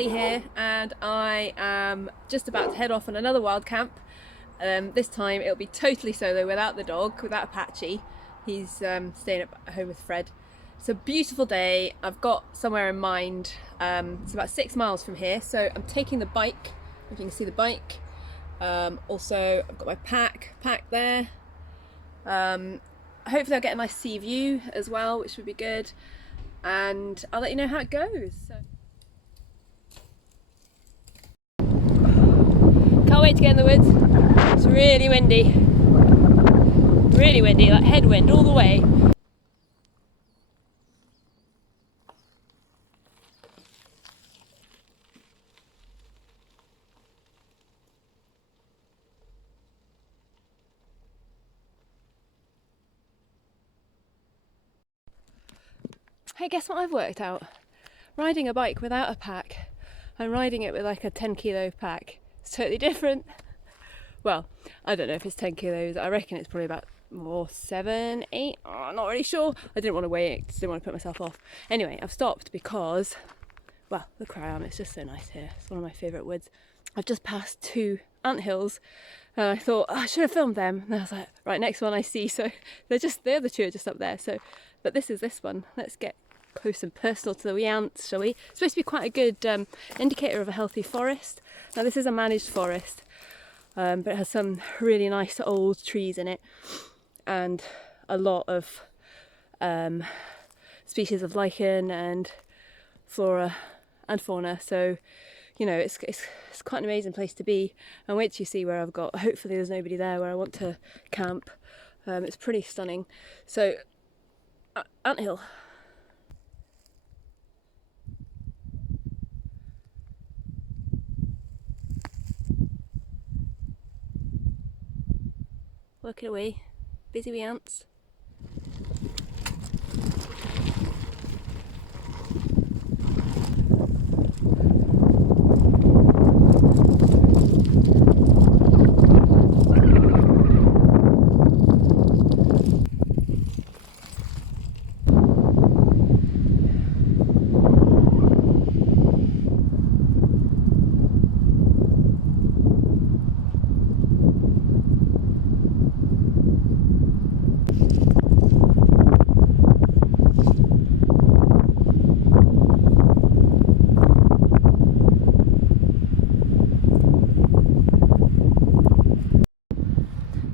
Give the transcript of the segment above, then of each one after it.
early here and I am just about to head off on another wild camp. This time it'll be totally solo, without the dog, without Apache. He's staying at home with Fred. It's a beautiful day. I've got somewhere in mind. It's about 6 miles from here, so I'm taking the bike, if you can see the bike. Also, I've got my pack there. Hopefully I'll get a nice sea view as well, which would be good. And I'll let you know how it goes. Can't wait to get in the woods. It's really windy, like headwind all the way. Hey, guess what I've worked out? Riding a bike without a pack and riding it with like a 10-kilo pack. It's totally different. Well, I don't know if it's 10 kilos. I reckon it's probably about more 7, 8. Oh, I'm not really sure. I didn't want to weigh it, just didn't want to put myself off. Anyway, I've stopped because, well, look where I am. It's just so nice here. It's one of my favourite woods. I've just passed 2 anthills and I thought, oh, I should have filmed them. And I was like, right, next one I see. So the other 2 are just up there. So, but this is this one. Let's get close and personal to the wee ants, shall we? It's supposed to be quite a good indicator of a healthy forest. Now this is a managed forest, but it has some really nice old trees in it and a lot of species of lichen and flora and fauna. So, you know, it's quite an amazing place to be. And wait till you see where I've got, hopefully there's nobody there where I want to camp. It's pretty stunning. So, anthill. Working away, busy wee ants.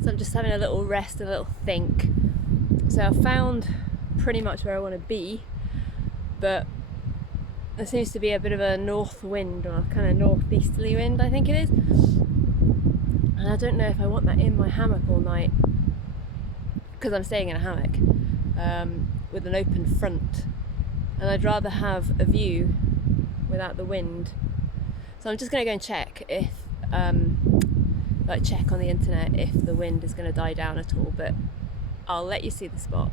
So I'm just having a little rest, a little think. So I've found pretty much where I want to be, but there seems to be a bit of a north wind, or kind of northeasterly wind, I think it is. And I don't know if I want that in my hammock all night, because I'm staying in a hammock with an open front, and I'd rather have a view without the wind. So I'm just going to go and check if check on the internet if the wind is going to die down at all, but I'll let you see the spot.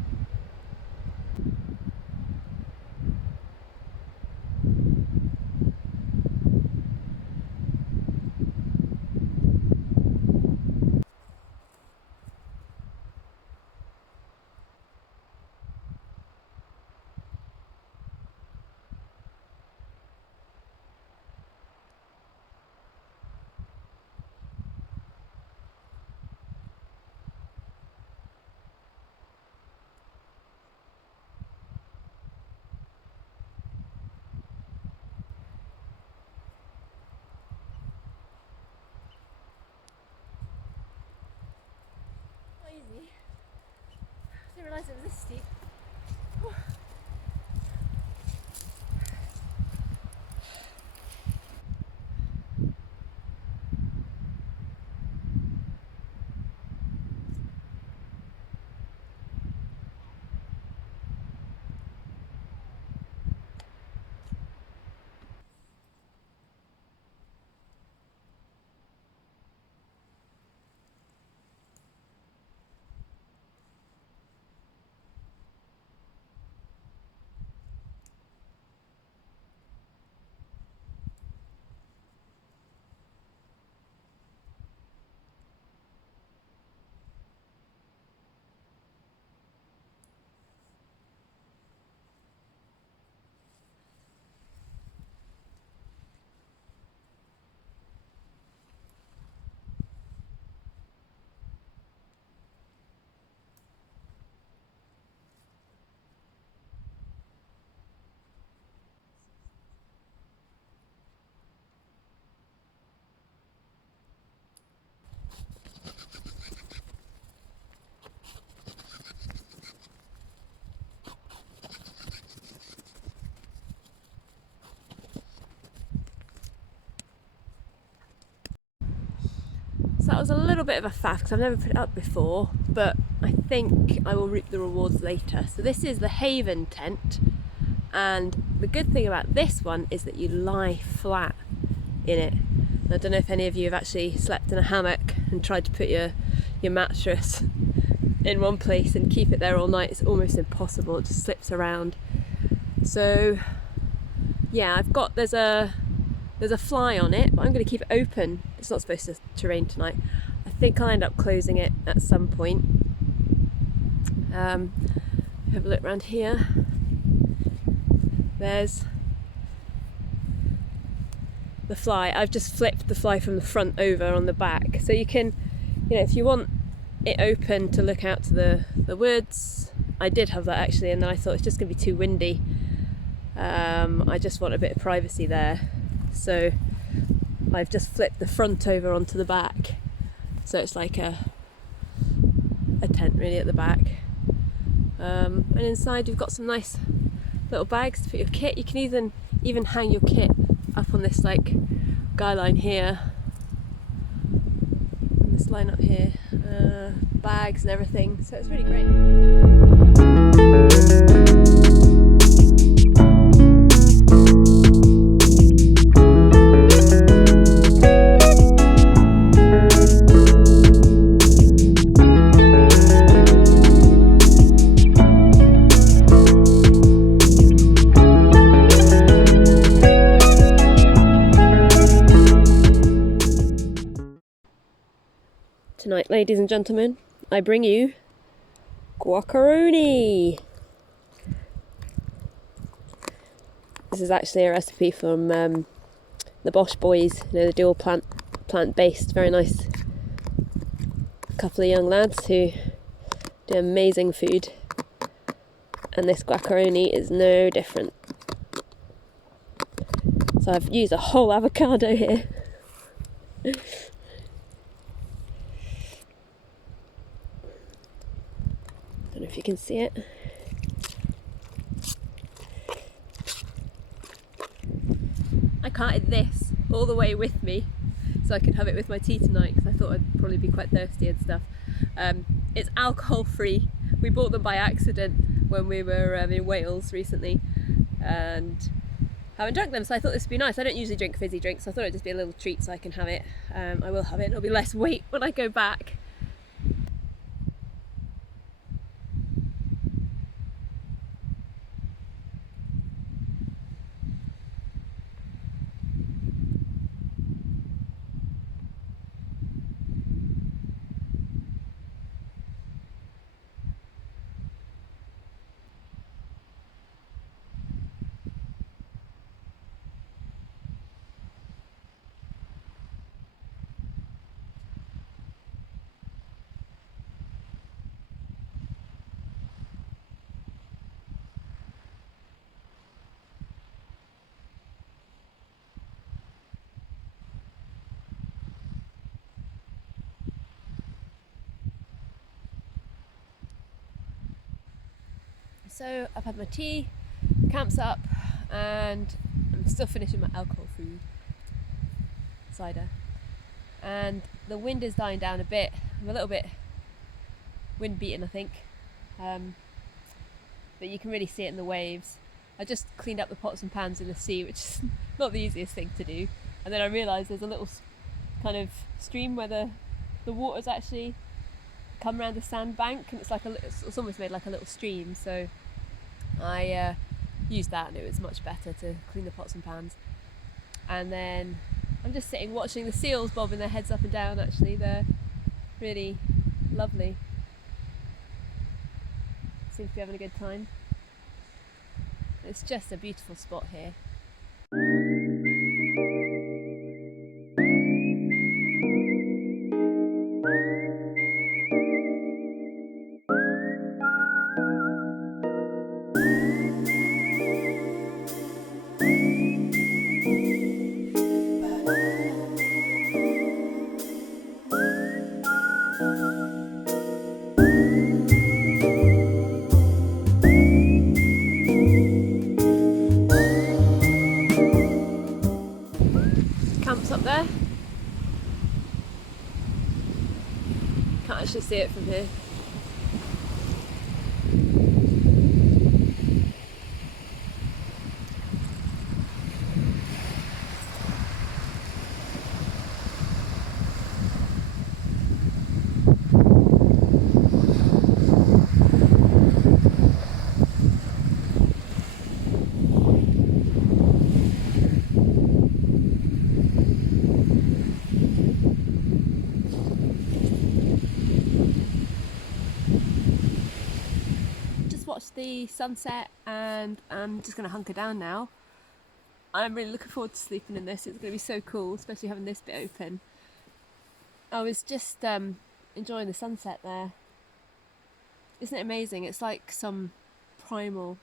Easy. I didn't realise it was this steep. that was a little bit of a faff because I've never put it up before, but I think I will reap the rewards later. So this is the Haven tent, and the good thing about this one is that you lie flat in it. I don't know if any of you have actually slept in a hammock and tried to put your mattress in one place and keep it there all night. It's almost impossible, it just slips around. So yeah, there's a fly on it, but I'm going to keep it open. It's not supposed to rain tonight. I think I'll end up closing it at some point. Have a look around here. There's the fly. I've just flipped the fly from the front over on the back, so you can, if you want it open to look out to the woods. I did have that actually, and then I thought it's just going to be too windy. I just want a bit of privacy there, so I've just flipped the front over onto the back, so it's like a tent really at the back. And inside you've got some nice little bags to put your kit. You can even hang your kit up on this like guy line here, and this line up here, bags and everything, so it's really great. Tonight, ladies and gentlemen, I bring you guacamole. This is actually a recipe from the Bosch boys, the dual plant-based, very nice couple of young lads who do amazing food. And this guacamole is no different. So I've used a whole avocado here. Don't know if you can see it. I carted this all the way with me so I could have it with my tea tonight, because I thought I'd probably be quite thirsty and stuff. It's alcohol free. We bought them by accident when we were in Wales recently and haven't drunk them, so I thought this would be nice. I don't usually drink fizzy drinks, so I thought it'd just be a little treat so I can have it. I will have it, and it'll be less weight when I go back. So I've had my tea, camp's up, and I'm still finishing my alcohol-free cider. And the wind is dying down a bit. I'm a little bit wind beaten, I think, but you can really see it in the waves. I just cleaned up the pots and pans in the sea, which is not the easiest thing to do. And then I realised there's a little kind of stream where the water's actually come around the sandbank, and it's almost made like a little stream. So I used that, and it was much better to clean the pots and pans. And then I'm just sitting watching the seals bobbing their heads up and down. Actually, they're really lovely. Seem to be having a good time. It's just a beautiful spot here. see it from here. Watched the sunset and I'm just going to hunker down now. I'm really looking forward to sleeping in this. It's going to be so cool, especially having this bit open. I was just enjoying the sunset there. Isn't it amazing? It's like some primal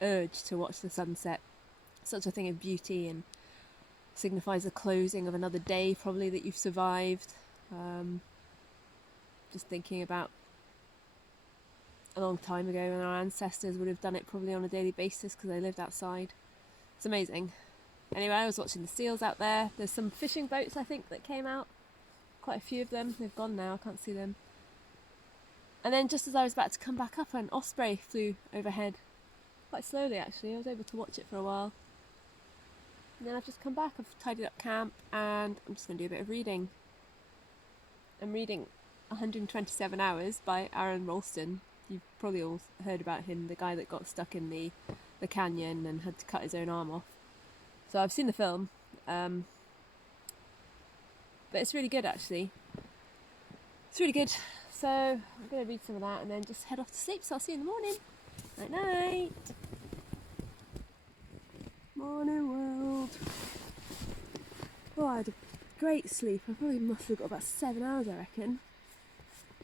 urge to watch the sunset. Such a thing of beauty, and signifies the closing of another day probably that you've survived. Just thinking about a long time ago when our ancestors would have done it probably on a daily basis because they lived outside. It's amazing. Anyway, I was watching the seals out there. There's some fishing boats I think that came out. Quite a few of them. They've gone now, I can't see them. And then just as I was about to come back up, an osprey flew overhead. Quite slowly actually. I was able to watch it for a while. And then I've just come back. I've tidied up camp and I'm just going to do a bit of reading. I'm reading 127 Hours by Aaron Ralston. You've probably all heard about him, the guy that got stuck in the canyon and had to cut his own arm off. So I've seen the film, but it's really good actually. It's really good. So I'm going to read some of that and then just head off to sleep. So I'll see you in the morning. Night night. Morning world. Oh, I had a great sleep. I probably must have got about 7 hours, I reckon.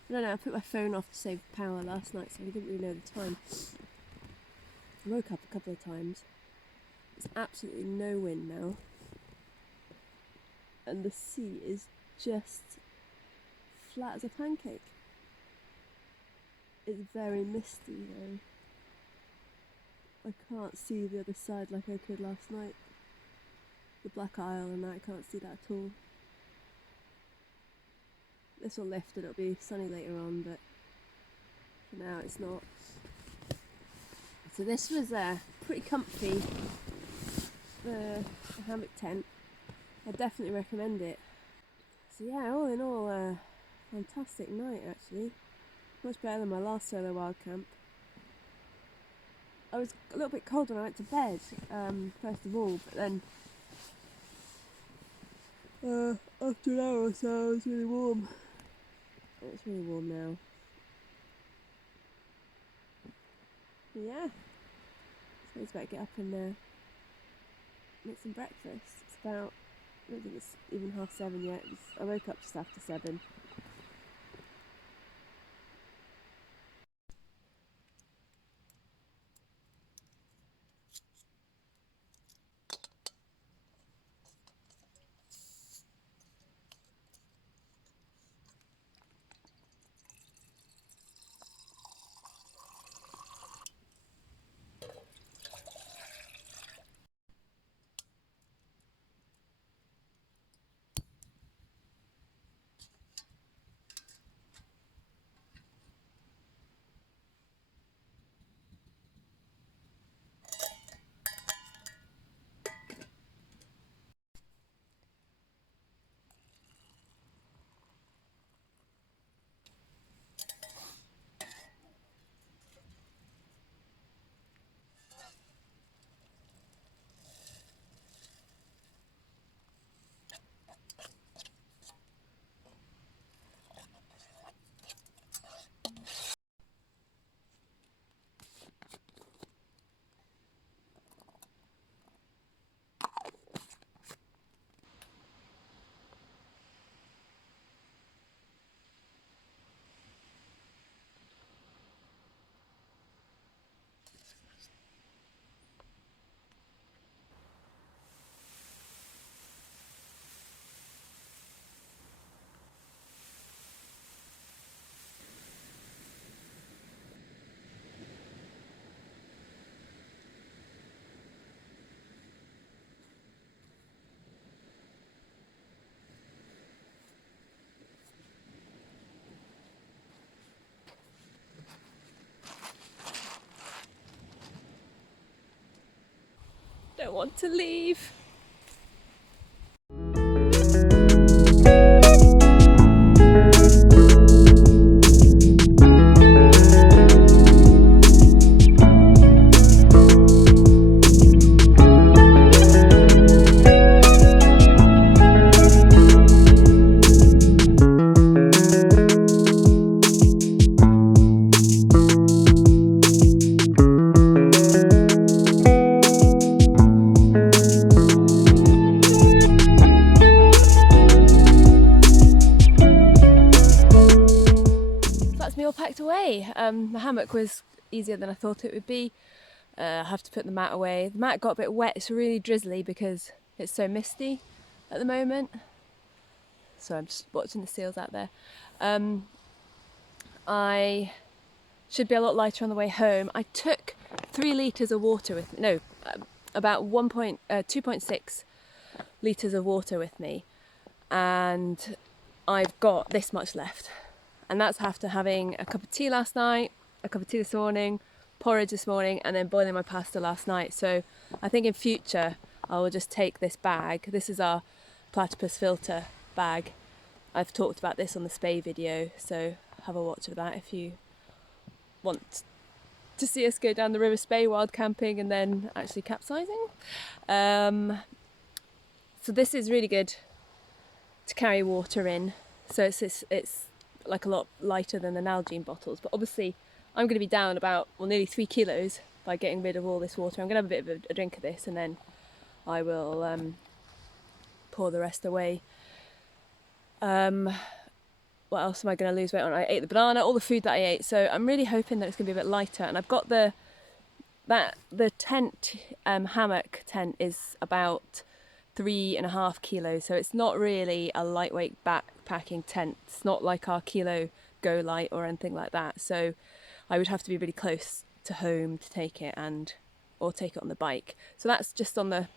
I don't know, I put my phone off to save power last night, so I didn't really know the time. I woke up a couple of times. There's absolutely no wind now. And the sea is just flat as a pancake. It's very misty though. I can't see the other side like I could last night. The Black Isle, and I can't see that at all. This will lift and it'll be sunny later on, but for now it's not. So this was pretty comfy, the hammock tent. I definitely recommend it. So yeah, all in all, fantastic night actually. Much better than my last solo wild camp. I was a little bit cold when I went to bed, first of all, but then after an hour or so I was really warm. It's really warm now. But yeah, so it's about to get up and make some breakfast. It's about, I don't think it's even 7:30 yet. I woke up just after 7. don't want to leave. Packed away. The hammock was easier than I thought it would be. I have to put the mat away. The mat got a bit wet. It's really drizzly because it's so misty at the moment. So I'm just watching the seals out there. I should be a lot lighter on the way home. I took 3 litres of water with me. No, about 2.6 litres of water with me, and I've got this much left. And that's after having a cup of tea last night, a cup of tea this morning, porridge this morning, and then boiling my pasta last night. So I think in future I will just take this bag. This is our platypus filter bag. I've talked about this on the spay video, so have a watch of that if you want to see us go down the River Spey wild camping and then actually capsizing. So this is really good to carry water in. So it's like a lot lighter than the Nalgene bottles, but obviously I'm going to be down about, well, nearly 3 kilos by getting rid of all this water. I'm going to have a bit of a drink of this, and then I will pour the rest away. What else am I going to lose weight on? I ate the banana, all the food that I ate, so I'm really hoping that it's going to be a bit lighter. And I've got the tent, hammock tent is about 3.5 kilos, so it's not really a lightweight backpacking tent. It's not like our Kilo Go Light or anything like that, so I would have to be really close to home to take it, or take it on the bike. So that's just on the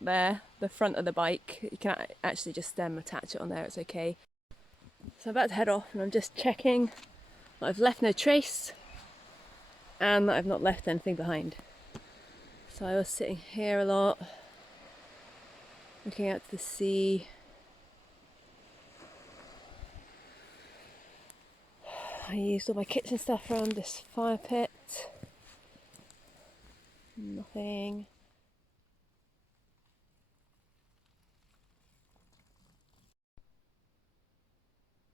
the front of the bike. You can actually just attach it on there, it's okay. So I'm about to head off, and I'm just checking that I've left no trace and that I've not left anything behind. So I was sitting here a lot, looking out to the sea. I used all my kitchen stuff around this fire pit. Nothing.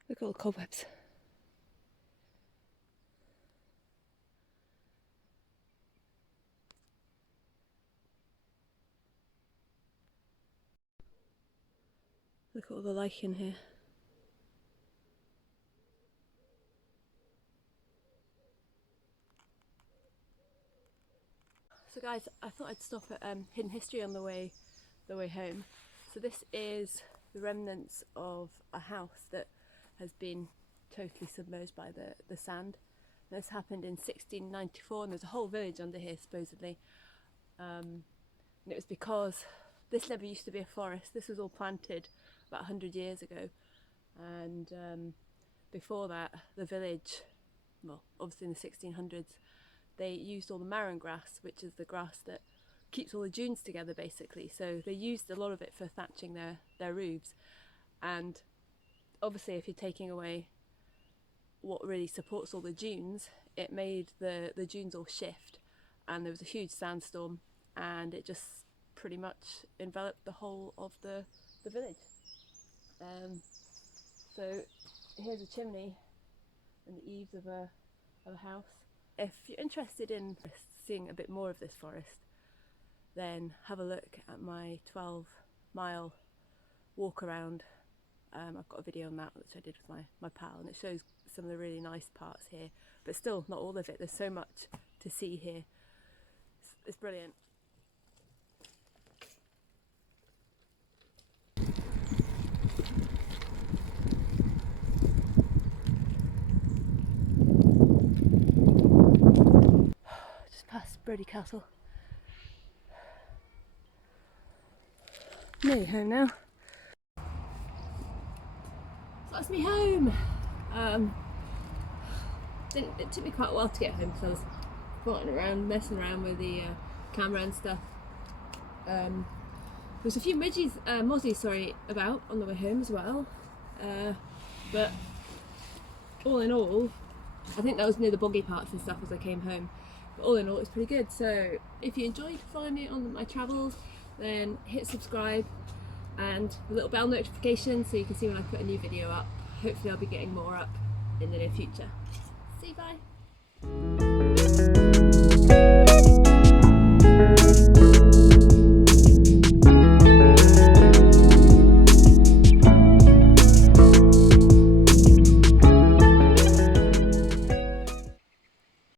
Look at all the cobwebs. Look at all the lichen here. So guys, I thought I'd stop at Hidden History on the way home. So this is the remnants of a house that has been totally submerged by the sand. This happened in 1694, and there's a whole village under here supposedly. And it was because this never used to be a forest. This was all planted about 100 years ago, and before that the village, well, obviously in the 1600s, they used all the marron grass, which is the grass that keeps all the dunes together basically. So they used a lot of it for thatching their roofs, and obviously if you're taking away what really supports all the dunes, it made the dunes all shift, and there was a huge sandstorm, and it just pretty much enveloped the whole of the village. So here's a chimney and the eaves of a house. If you're interested in seeing a bit more of this forest, then have a look at my 12-mile walk around. I've got a video on that which I did with my pal, and it shows some of the really nice parts here, but still not all of it. There's so much to see here. It's brilliant. Just past Brodie Castle. Nearly home now. So that's me home. It took me quite a while to get home because I was messing around with the camera and stuff. There's a few mozzies, about on the way home as well. But all in all, I think that was near the boggy parts and stuff as I came home. But all in all, it's pretty good. So if you enjoyed following me on my travels, then hit subscribe and the little bell notification so you can see when I put a new video up. Hopefully I'll be getting more up in the near future. See you, bye!